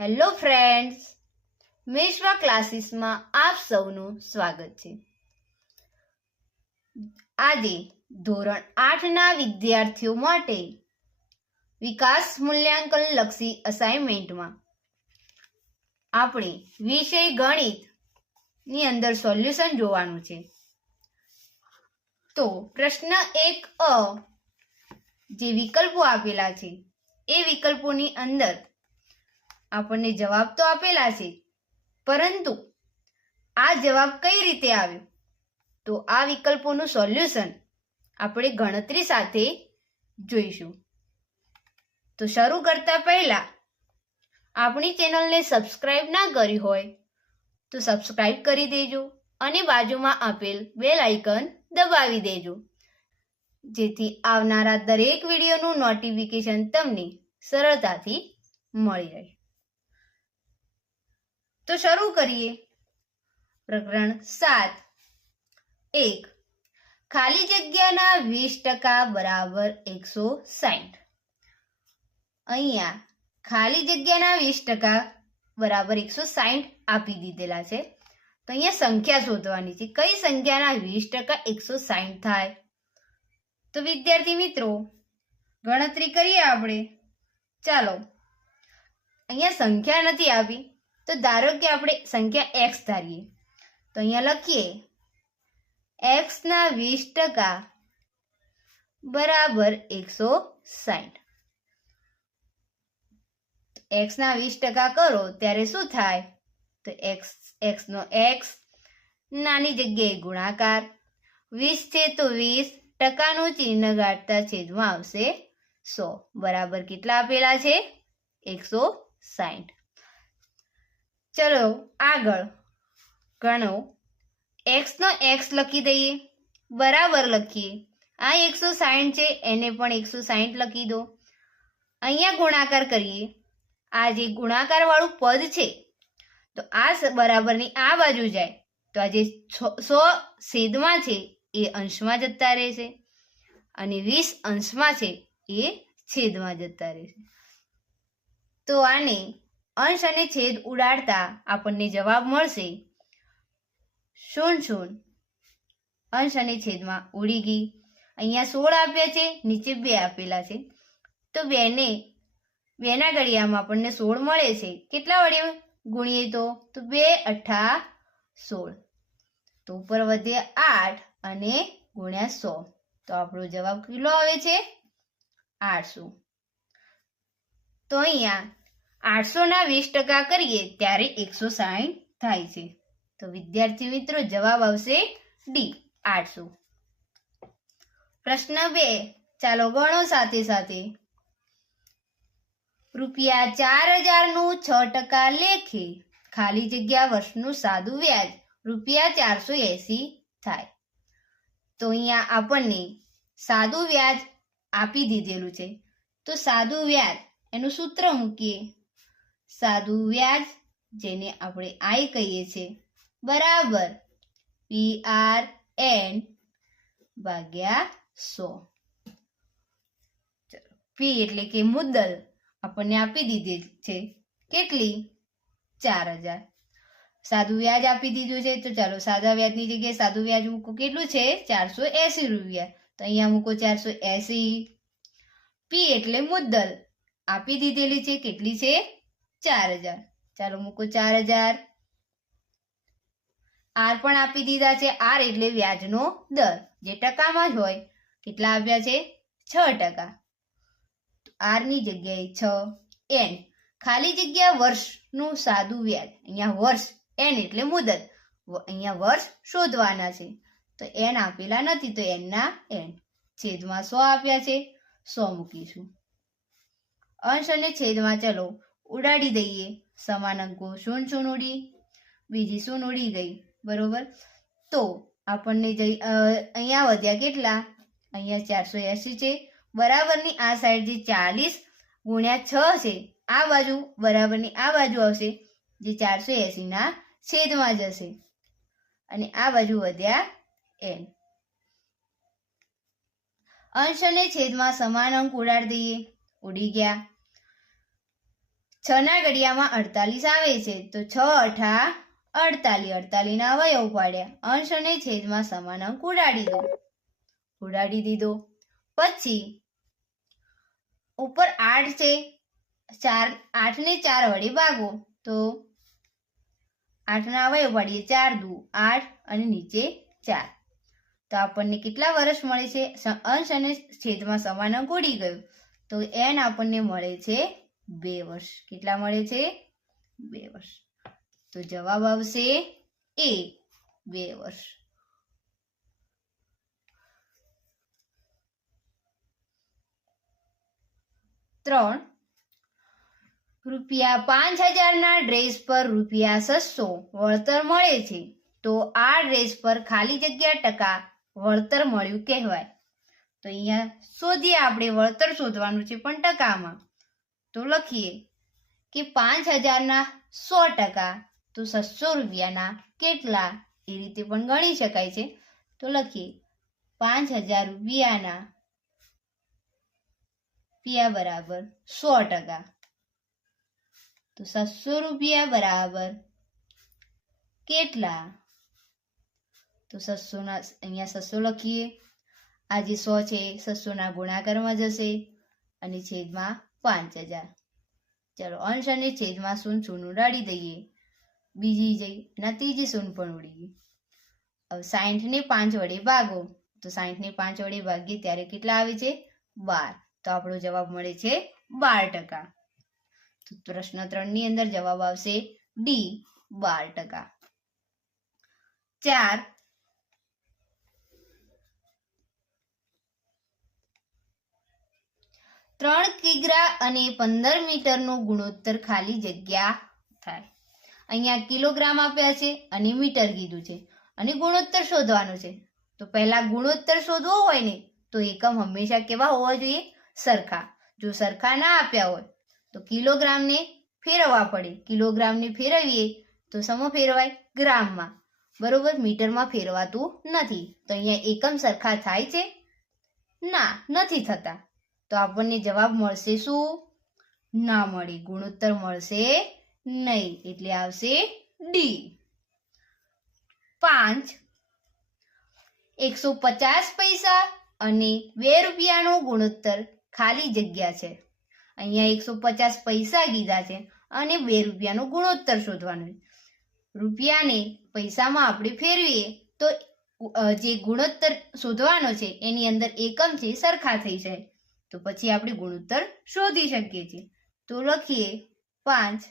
Hello friends, Mishra ક્લાસીસમાં આપ સૌનું સ્વાગત છે. આજે ધોરણ 8ના વિદ્યાર્થીઓ માટે વિકાસ મૂલ્યાંકન લક્ષી અસાઇનમેન્ટમાં આપણે વિષય ગણિતની અંદર સોલ્યુશન જોવાનું છે. તો પ્રશ્ન 1 જે વિકલ્પો આપેલા છે એ વિકલ્પોની અંદર આપણને જવાબ તો આપેલા છે, પરંતુ આ જવાબ કઈ રીતે આવ્યો? તો આ વિકલ્પોનું સોલ્યુશન આપણે ગણતરી સાથે જોઈશું. તો શરૂ કરતા પહેલા આપણી ચેનલને સબસ્ક્રાઇબ ના કરી હોય તો સબસ્ક્રાઇબ કરી દેજો અને બાજુમાં આપેલ બેલ આઇકન દબાવી દેજો, જેથી આવનારા દરેક વિડીયોનું નોટિફિકેશન તમને સરળતાથી મળી રહે. તો શરૂ કરીએ. પ્રકરણ 7.1 ખાલી જગ્યાના 20% બરાબર 160. અહીંયા ખાલી જગ્યાના 20% બરાબર 160 આપી દીધેલા છે. તો અહીંયા સંખ્યા શોધવાની છે. કઈ સંખ્યાના 20% 160 થાય? તો વિદ્યાર્થી મિત્રો, ગણતરી કરીએ આપણે. ચાલો, અહીંયા સંખ્યા નથી આપી, તો ધારો કે આપણે સંખ્યા x ધારીએ. તો અહીંયા લખીએ x ના 20% બરાબર 160. x ના 20% કરો ત્યારે શું થાય? તો x નો x, નાની જગ્યાએ ગુણાકાર, 20 છે તો 20, ટકાનું ચિહ્ન ગાંઠતા છેદમાં આવશે 100. બરાબર કેટલા આપેલા છે? 160. ચલો આગળ ગણો. x નો x લખી દઈએ, બરાબર લખીએ. આ 160 છે, એને પણ 160 લખી દો. અહીંયા ગુણાકાર કરીએ. આ જે ગુણાકાર વાળું પદ છે, તો આ બરાબરની આ બાજુ જાય તો આ જે 100 છેદમાં છે એ અંશમાં જતા રહેશે, અને 20 અંશમાં છે એ છેદમાં જતા રહેશે. તો આને અંશ અને છેદ ઉડાડતા આપણને જવાબ મળશે 0. અંશ અને છેદમાં ઉડી ગઈ. અહીંયા 16 આપ્યા છે, નીચે 2 આપેલા છે, તો 2 ના ઘડિયામાં આપણને 16 મળે છે. કેટલા વડે ગુણીએ તો 2 અઠા 16. તો ઉપર વધે 8 અને ગુણ્યા 100. તો આપણો જવાબ કેટલો આવે છે? 800. તો અહીંયા 800 ના 20% કરીએ ત્યારે 160 થાય છે. તો વિદ્યાર્થી મિત્રો, જવાબ આવશે ડી, 800. પ્રશ્ન 2, ચાલો ગણો સાથે સાથે. ₹4000 નું 6% લેખે ખાલી જગ્યા વર્ષનું સાદું વ્યાજ ₹480 થાય. તો અહીંયા આપણને સાદું વ્યાજ આપી દીધેલું છે. તો સાદું વ્યાજ એનું સૂત્ર મૂકીએ. સાદું વ્યાજ, જેને આપણે I કહીએ છીએ, બરાબર PRN ભાગ્યા 100. P એટલે કે મુદ્દલ આપણને આપી દીધી છે. કેટલી? 4000. સાદું વ્યાજ આપી દીધું છે, તો ચાલો સાદા વ્યાજની જગ્યાએ સાદું વ્યાજ મૂકો. કેટલું છે? ₹480. તો અહીંયા મૂકો 480. P એટલે મુદ્દલ આપી દીધેલી છે. કેટલી છે? 4000. ચાલો મૂકો 4000. R પણ આપી દીધા છે. R એટલે વ્યાજનો દર, જે ટકામાં જ હોય. કેટલા આપ્યા છે? 6%. R ની જગ્યાએ 6. N ખાલી જગ્યા વર્ષનું સાદું વ્યાજ. અહીંયા વર્ષ, N એટલે મુદત. અહીંયા વર્ષ શોધવાના છે, તો N આપેલા નથી, તો N ના N. છેદમાં 100 આપ્યા છે, 100 મૂકીશું. અંશ અને છેદમાં ચલો ઉડાડી દઈએ. સમાન અંકો 0 ઉડી, બીજી 0 ઉડી ગઈ. બરોબર. તો આપણને અહીંયા વધ્યા કેટલા? અહીંયા 480 છે. બરાબરની આ સાઈડ જે 40 ગુણ્યા 6 છે, આ બાજુ બરાબરની આ બાજુ આવશે, જે 480 ના છેદમાં જશે, અને આ બાજુ વધ્યા n. અંશ અને છેદમાં સમાન અંક ઉડાડી દઈએ. ઉડી ગયા. 6 ના ઘડિયામાં 48 આવે છે તો 6 અઠા 48, 48 ના અવયવ પાડ્યા, અંશ અને છેદમાં સમાન અંક ઉડાડી દીધો. પછી ઉપર 8 છે, 8 ને 4 વડે ભાગો તો 8 ના અવયવ પાડીએ, 4 દુ 8 અને નીચે 4. તો આપણને કેટલા વર્ષ મળે છે? અંશ અને છેદમાં સમાન અંક ઉડી ગયો તો n આપણને મળે છે 2 વર્ષ. કેટલા મળે છે? 2 વર્ષ. તો જવાબ આવશે એ, 2 વર્ષ. ₹5000 ના ડ્રેસ પર ₹600 વળતર મળે છે તો આ ડ્રેસ પર ખાલી જગ્યા ટકા વળતર મળ્યું કહેવાય. તો અહીંયા શોધીએ, આપણે વળતર શોધવાનું છે પણ ટકામાં. તો લખીએ કે 5000 ના 100%, તો 600 રૂપિયાના કેટલા, એ રીતે પણ ગણી શકાય છે. તો લખીએ 5000 રૂપિયાના બરાબર 100%, તો 600 રૂપિયા બરાબર કેટલા? તો 600 ના અહીંયા 600 લખીએ, આ જે 100 છે 600 ના ગુણાકારમાં જશે અને છેદમાં 5000. ચલો અંશ અને છેદમાં શૂન ઉડાડી દઈએ, બીજી જઈ ના ત્રીજી શૂન પણ ઉડી ગઈ. હવે 60 ને 5 વડે ભાગો તો 60 ને 5 વડે ભાગીએ ત્યારે કેટલા આવે છે? 12. તો આપણો જવાબ મળે છે 12%. તો પ્રશ્ન 3 ની અંદર જવાબ આવશે ડી, 12%. 4 3 કિગ્રા અને 15 મીટરનો ગુણોત્તર ખાલી જગ્યા થાય. અહીંયા કિલોગ્રામ આપ્યા છે અને મીટર કીધું છે અને ગુણોત્તર શોધવાનો છે. તો પહેલા ગુણોત્તર શોધવો હોય ને તો એકમ હંમેશા કેવા હોવા જોઈએ? સરખા. જો સરખા ના આપ્યા હોય તો કિલોગ્રામને ફેરવવા પડે. કિલોગ્રામને ફેરવીએ તો શેમાં ફેરવાય? ગ્રામમાં. બરોબર, મીટરમાં ફેરવાતું નથી. તો અહીંયા એકમ સરખા થાય છે? ના, નથી થતા. તો આપણને જવાબ મળશે શું? ના મળે, ગુણોત્તર મળશે નહીં. એટલે આવશે ડી. 5 150 પૈસા અને 2 રૂપિયાનો ગુણોત્તર ખાલી જગ્યા છે. અહીંયા 150 પૈસા કીધા છે અને 2 રૂપિયાનો ગુણોત્તર શોધવાનો છે. રૂપિયાને પૈસામાં આપણે ફેરવીએ તો જે ગુણોત્તર શોધવાનો છે એની અંદર એકમ છે સરખા થઈ જાય, તો પછી આપણે ગુણોત્તર શોધી શકીએ છીએ. તો લખીએ 5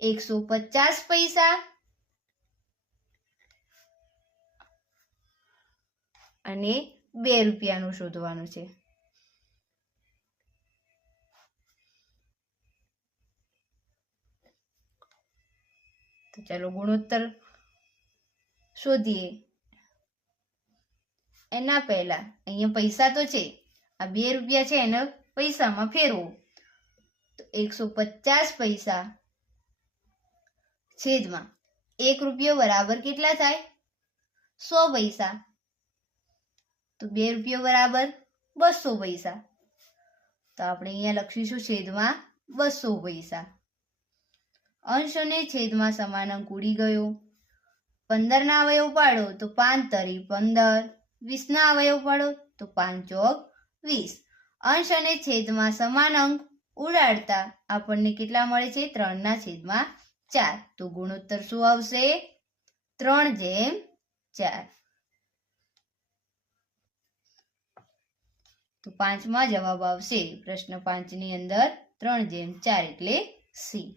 150 પૈસા અને 2 રૂપિયાનું શોધવાનું છે. તો ચાલો ગુણોત્તર શોધીએ. એના પહેલા અહીંયા પૈસા તો છે, આ 2 રૂપિયા છે એને પૈસામાં ફેરવો. તો 150 પૈસા છેદમાં 1 રૂપિયો બરાબર કેટલા થાય? 100 પૈસા. તો 2 રૂપિયો બરાબર 200 પૈસા. તો આપણે અહીંયા લખીશું છેદમાં 200 પૈસા. અંશ અને છેદમાં સમાન અંક ઉડી ગયો. 15 ના અવયવ પાડો તો 5 તરી 15, 20 ના અવયવ પાડો તો 5 ચોક 20. અંશ અને છેદમાં સમાન અંક ઉડાડતા આપણને કેટલા મળે છે? 3/4. તો ગુણોત્તર શું આવશે? 3/4. તો 5 માં જવાબ આવશે પ્રશ્ન 5 ની અંદર 3/4 એટલે સી.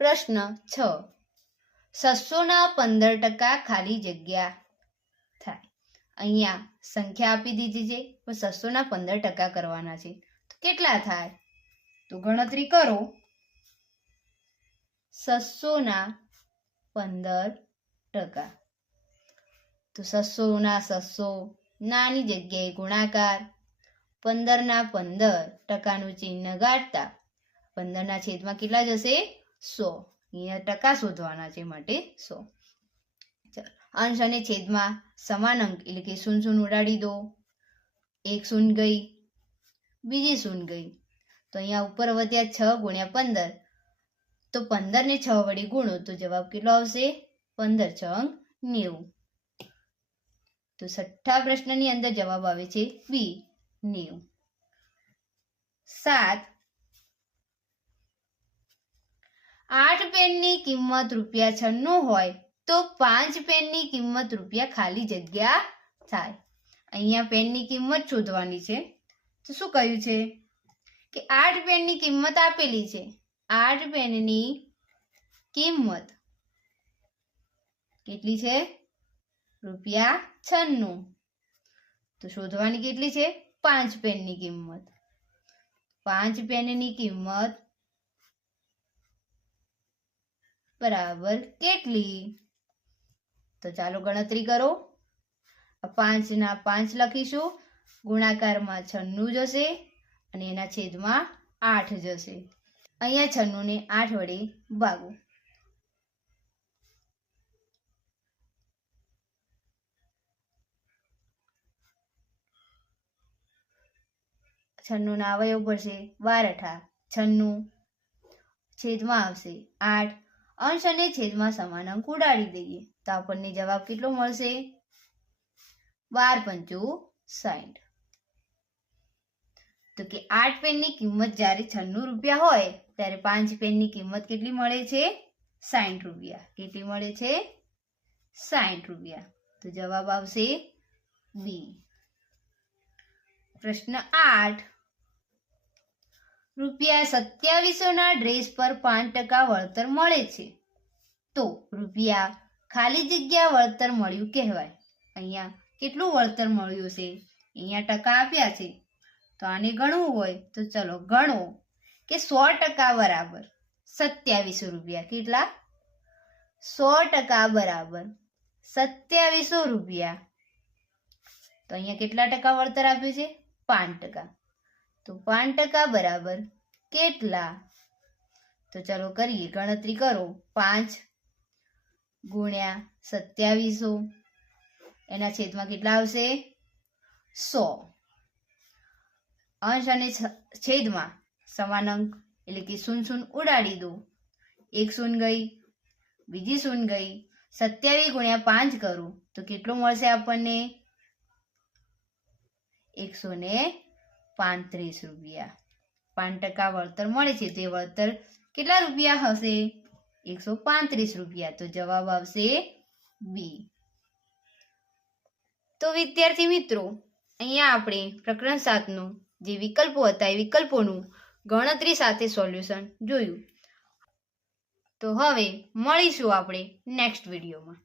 પ્રશ્ન 6 600 ના 15% ખાલી જગ્યા થાય. અહીંયા સંખ્યા આપી દીધી છે પણ 600 ના 15% કરવાના છે. તો કેટલા થાય? તો ગણતરી કરો. 600 ના 15%. તો 600 ના 600 નાની જગ્યાએ ગુણાકાર, 15 ના 15 નું ચિહ્ન ગાળતા 15 ના છેદમાં કેટલા જશે? 100. અહીંયા ટકા શોધવાના છે માટે 100. અંશ અને છેદમાં સમાન અંક એટલે કે 0 ઉડાડી દો. એક શૂન્ય ગઈ, બીજી શૂન્ય ગઈ. તો અહીંયા ઉપર વધ્યા 6 ગુણ્યા 15. તો 15 ને 6 વડે ગુણો તો જવાબ કેટલો આવશે? 15 છંગ 90. તો છઠ્ઠા પ્રશ્નની અંદર જવાબ આવે છે બી 90. 7. 8 પેનની કિંમત ₹96 હોય તો 5 પેનની કિંમત રૂપિયા ખાલી જગ્યા થાય. અહીંયા પેનની કિંમત શોધવાની છે. તો શું કહ્યું છે કે 8 પેનની કિંમત આપેલી છે. 8 પેનની કિંમત કેટલી છે? ₹96. તો શોધવાની કેટલી છે? 5 પેનની કિંમત. 5 પેનની કિંમત બરાબર કેટલી? તો ચાલો ગણતરી કરો. 5 ના 5 લખીશું, ગુણાકારમાં 96 જશે અને એના છેદમાં 8 જશે. અહીંયા 96 ને 8 વડે ભાગો. 96 ના અવયવ પડશે 12 × 96, છેદમાં આવશે 8. અંશ અને છેદમાં સમાન અંક ઉડાડી દઈએ તો આપણને જવાબ કેટલો મળશે? 12 × 5 = 60. તો કે 8 પેનની કિંમત જ્યારે 96 રૂપિયા હોય ત્યારે 5 પેનની કિંમત કેટલી મળે છે? 60 રૂપિયા. કેટલી મળે છે? 60 રૂપિયા. તો જવાબ આવશે બી. પ્રશ્ન 8. ₹2700 ના ડ્રેસ પર 5% વળતર મળે છે તો રૂપિયા ખાલી જગ્યા વળતર મળ્યું કહેવાય. અહીંયા કેટલું વળતર મળ્યું છે? અહીંયા ટકા આપ્યા છે તો આને ગણવું હોય તો ચલો ગણો કે 100% બરાબર 2700 રૂપિયા. કેટલા? 100% બરાબર 2700 રૂપિયા. તો અહીંયા કેટલા ટકા વળતર આપ્યું છે? 5%. તો 5% બરાબર કેટલા? તો ચાલો કરીએ, ગણતરી કરો. 5 ગુણ્યા 2700 એના છેદમાં કેટલા આવશે? 100. અંશ અને છેદમાં સમાન અંક એટલે કે 0 ઉડાડી દો. એક શૂન્ય ગઈ, બીજી શૂન્ય ગઈ. 27 ગુણ્યા 5 કરું તો કેટલો મળશે આપણને? 135 રૂપિયા. 5% વળતર મળે છે તો એ વળતર કેટલા રૂપિયા હશે? 135 રૂપિયા. તો જવાબ આવશે બી. તો વિદ્યાર્થી મિત્રો, અહીંયા આપણે પ્રકરણ 7નું જે વિકલ્પો હતા એ વિકલ્પોનું ગણતરી સાથે સોલ્યુશન જોયું. તો હવે મળીશું આપણે નેક્સ્ટ વિડીયોમાં.